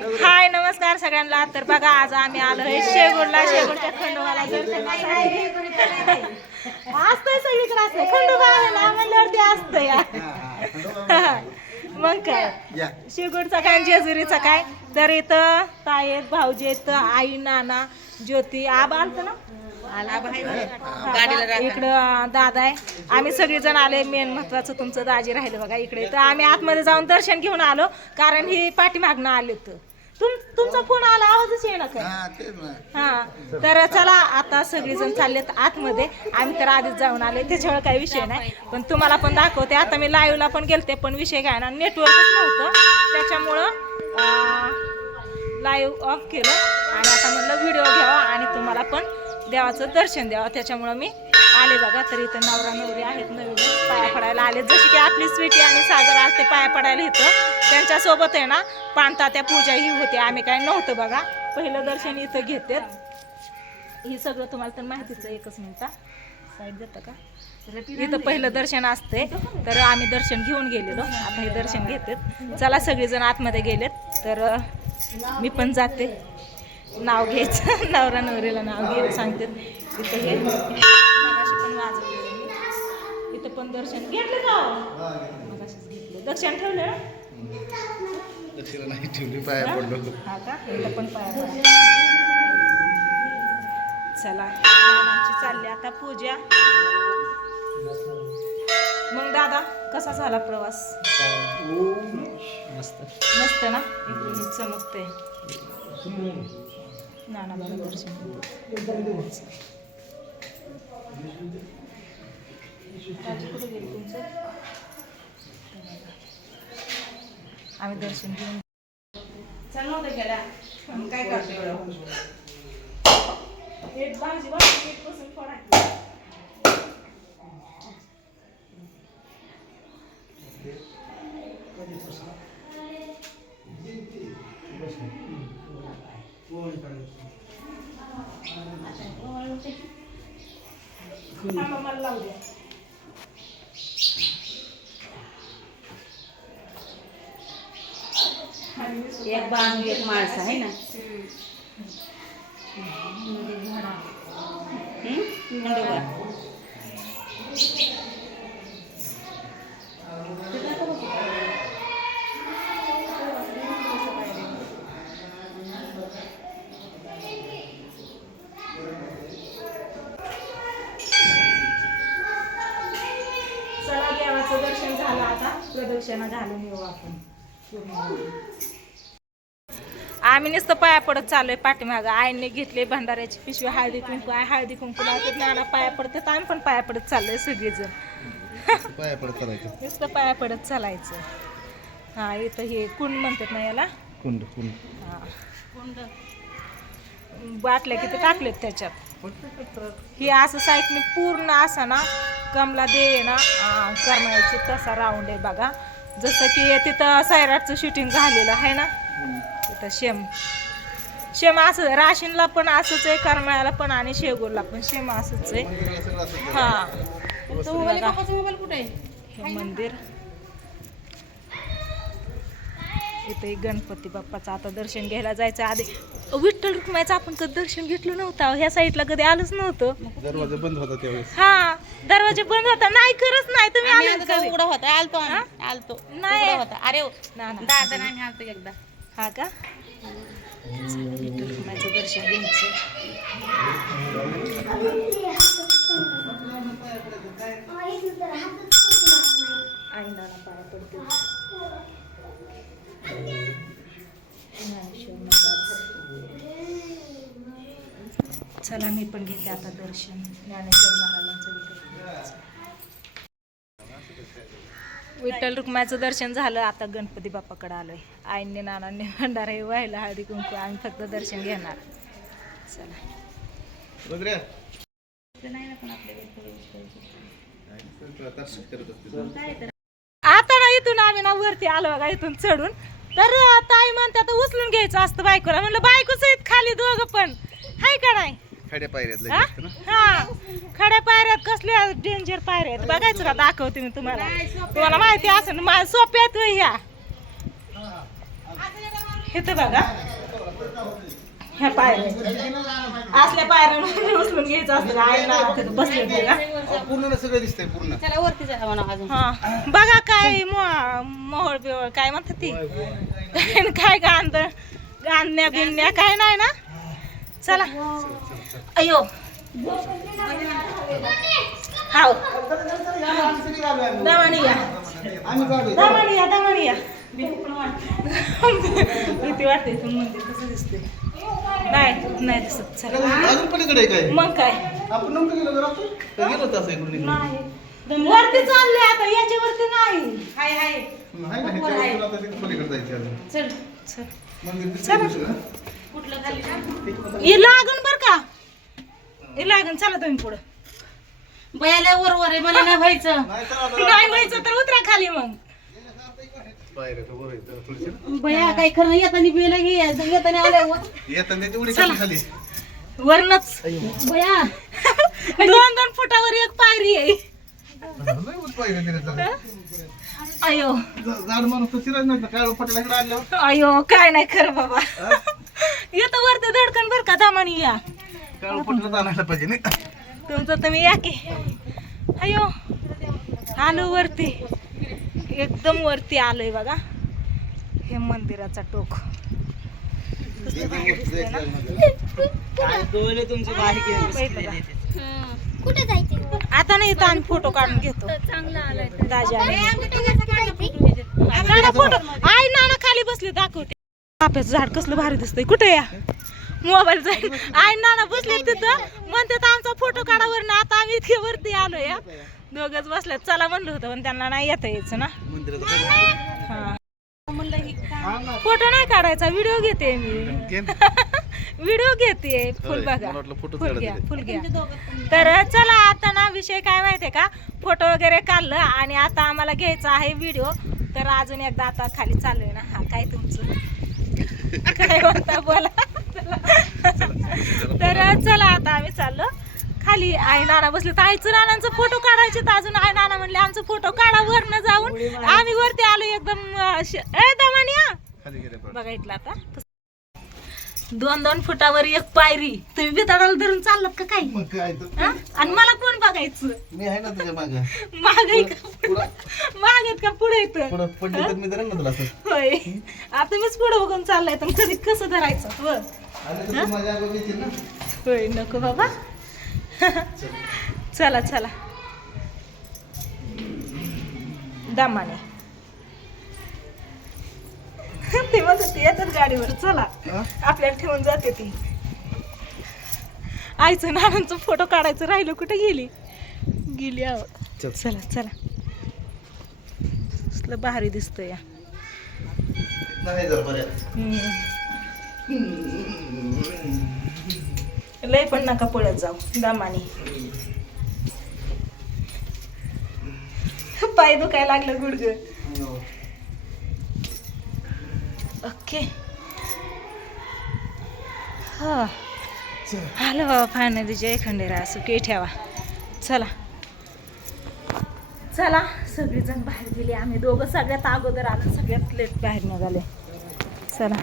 हाय नमस्कार सगळ्यांना. तर बघा आज आम्ही आलो आहे शेगुडला. शेगुडच्या खंडोबाला दर्शनासाठी असतंय सगळीकडे असतंय. खंडोबा म्हणल्यावरती असतंय. मग काय शेगुडचा काय जेजुरीचा काय. तर इथं ताई आहेत, भाऊजी आहेत, आई, नाना, ज्योती, आबा आलत ना, इकडं दादा आहे. आम्ही सगळेजण आले. मेन महत्वाचं तुमचं दाजी राहिलं बघा इकडे. तर आम्ही आतमध्ये जाऊन दर्शन घेऊन आलो कारण ही पाठीमागणं आले. तर तुमचा फोन आला, आवाजच येणार काय. हा तर चला आता सगळेजण चाललेत आतमध्ये. आम्ही तर आधीच जाऊन आले, त्याच्यामुळे काही विषय नाही. पण तुम्हाला पण दाखवते. आता मी लाईव्हला पण गेलते पण विषय काय ना, नेटवर्कच नव्हतं त्याच्यामुळं लाईव्ह ऑफ केलं. आणि आता म्हणलं व्हिडिओ घ्यावा आणि तुम्हाला पण देवाचं दर्शन द्यावं, त्याच्यामुळं मी आले बघा. तर इथं नवरा नवरी आहेत, नवीन पाया पडायला आले. जशी की आपली स्वीटी आणि सागर आज ते पाया पडायला इथं त्यांच्यासोबत आहे ना. पाणतात्या पूजा ही होती, आम्ही काय नव्हतं बघा. पहिलं दर्शन इथं घेतात. ही सगळं तुम्हाला तर माहितीच आहे. एकच मिनिट साईड देतं का. इथं पहिलं दर्शन असते. तर आम्ही दर्शन घेऊन गेलेलो. आता हे दर्शन घेतात. चला सगळेजण आतमध्ये गेलेत तर मी पण जाते. नाव घ्यायचं, नवरा नवरीला नाव घ्यायला सांगते. इथं हे मगाशी पण वाजवलं मी. इथं पण दर्शन घेतलं का. मगाशीच घेतलं. दर्शन ठेवलं नाही ठेवली, पाया पडलो. हा का. इथं पण पाया पडलो. चला आमची चालली आता पूजा. मग दादा कसा झाला प्रवास. मस्त मस्त ना. एकदम चमकते. नाना बाबा दर्शन कुठे गेले तुमचं. आम्ही दर्शन घेऊन चल नव्हतं गेला. काय करते एक भाजी बसून फोडायची. मला लावू द्या. एक बाण एक माणस आहे ना. चला देवाचं दर्शन झालं. आता प्रदक्षिणा घालून येऊ आपण. आम्ही नुसतं पाया पडत चाललोय पाठीमागं. आईने घेतले भंडाऱ्याची पिशवी, हळदी कुंकू आहे. हळदी कुंकू लावतात, नाना पाया पडतात. आम्ही पण पाया पडत चाललोय सगळेजण. पाया पडत चालायचं, नुसतं पाया पडत चालायचं. हा इथं हे कुंड म्हणतात ना याला. कुंड कुंड. हा कुंड. बाटल्या किती टाकलेत त्याच्यात. ही असं साईडने पूर्ण असा ना कमला दे ना करमाळ्याची तसा राऊंड आहे बघा. जसं की तिथं सैराटचं शूटिंग झालेलं आहे ना. तिथं शेम असं राशीनला पण असंच आहे, करमाळ्याला पण आणि शेगूरला पण शेम असंच आहे. हा मोबाईल कुठे आहे. हे मंदिर. इथे गणपती बाप्पाचं आता दर्शन घ्यायला जायचं. आधी विठ्ठल रुक्माईचं आपण कधी दर्शन घेतलं नव्हतं. ह्या साईडला कधी आलोच नव्हतं. दरवाजा बंद होता त्यावेळेस. हा दरवाजा बंद होता. नाही खरंच नाही. तुम्ही आले उघडा होता. आलतो नाही होता. अरे दादा नाही आलतो एकदा. हा का. विठ्ठल रुक्माईचं दर्शन घ्यायचं. आई नाना पाया पडते. चला मी पण घेते आता दर्शन. ज्ञानेश्वर महाराजांचं विठ्ठल रुक्माईचं दर्शन झालं. आता गणपती बाप्पाकडे आलोय. आईने नानांनी भंडारा व्हायला हळदी कुंकू. आम्ही फक्त दर्शन घेणार. चला आता ना इथून आम्ही ना वरती आलो बघा. इथून चढून तर ताई म्हणतात उचलून घ्यायचं असतं बायकोला. म्हणलं बायकोच आहेत खाली दोघं पण हाय का नाही. खड्या पायऱ्यात हा खड्या पायऱ्यात कसल्या डेंजर पायऱ्या आहेत बघायचं का. दाखवते मी तुम्हाला. तुम्हाला माहिती असेल सोप्या आहेत ह्या. इथं बघा ह्या पायऱ्या असल्या पायऱ्या उचलून घ्यायचं असतं आई ना तिथं बसले होते का पूर्ण सगळं दिसतंय पूर्ण. त्याला वरती जा म्हणा अजून. हा बघा काय मोहळ बिवळ काय म्हणतात ती काय गांधण्या बिंदण्या काय नाही ना. चला अयो हाव दमानी या दमानी या दमानी या भीती वाटते इथून मंदिर कसं दिसते. नाही नाही दिसत. चला अजून पलीकडे काय मग काय आपण नव्हतं गेलो जरा आपण? का गेलो होतो असं इकडून इकडून? नाही वरती चालले आता याच्यावरती नाही. हाय हाय नाही ना, ह्याच्या बाजूला आता तिकडे पलीकडे जायचं अजून. चल चल मंदिर दिसतंय दुसरं ना? कुठलं खाली हे लागन बर का हे लागन. चला तुम्ही पुढं. बयाला वर आहे मला नाही व्हायचं. नाही तर आता नाही व्हायचं तर उतरा खाली मग. पायऱ्या तर वर आहेत जरा थोडीशी. बया काही खरं नाही येताना बिला घे येताना आल्यावर येताना तेवढी खाली खाली. वरनच बया 2-2 फुटावर एक पायरी आहे. लय वर पायऱ्या दिल्या जरा. अयो झाड माणूस तर शिरायचं नाही ना, काय पटला इकडे आल्यावर. अयो काय नाही खरं बाबा. येतं वरती धडकन बर का दामानी या. काय पटलं आणायला पाहिजे नाही. तुमचं तुम्ही या की. अयो आलो वरती एकदम वरती आलोय बघा. हे मंदिराचा टोक कुठे जायचे आता नाही तर आम्ही फोटो काढून घेतो. चांगला आलाय दाजी आले. काढा फोटो. आई नाना खाली बसले दाखवते. आपल्याचं झाड कसलं भारी दिसतंय. कुठे या मोबाईल जाईल. आई नाना बसले तिथं म्हणतात आमचा फोटो काढावर ना. आता आम्ही इतके वरती आलो या दोघच बसल्यात. चला म्हणलं होतं पण त्यांना नाही येता यायचं ना. हा फोटो नाही काढायचा व्हिडिओ घेते मी. व्हिडिओ घेते. फुल बघा फुल घ्या फुल घ्या. तर चला आता ना विषय काय माहितीये का फोटो वगैरे काढलं आणि आता आम्हाला घ्यायचा आहे व्हिडिओ. तर अजून एकदा आता खाली चाललोय ना. हा काय तुमचं काय म्हणता बोला. तर चला आता आम्ही चाललो खाली. आई नाना बसले तर आईचं नानांचा फोटो काढायचे तर अजून आई नाना म्हणले आमचा फोटो काढा वरनं जाऊन. आम्ही वरती आलो एकदम दमानिया बघा इथलं आता 2-2 फुटावर एक पायरी. तुम्ही बिताडाला धरून चाललात का काही. मग काय तर. आणि मला कोण बघायचं मी आहे ना तुझ्या मागं. मागे मागेत का पुढे येतं. पुढं पडली तर मी धरेन ना तुला असं. होय आता मीच पुढे बघून चाललाय तर कधी कसं धरायचं. आलं तर तू माझ्या अगोदर येशील ना. होय नको बाबा. चला चला दमाने ते म्हणत येतात गाडीवर. चला आपल्याला ठेवून जाते ती. आईचं नानांचं फोटो काढायचं राहिलं कुठे गेली गेली आहो. चला चला कसलं भारी दिसतंय या. नाही जरा बऱ्याच. लय पण नका पळत जाऊ दामानी. पाय दुखायला लागलं गुडघं. ओके हा आलो बाबा फायनली. जय खंडेरा सुखी ठेवा. चला चला सगळेजण बाहेर गेले. आम्ही दोघं सगळ्यात अगोदर आलो सगळ्यात लेट बाहेर निघाले. चला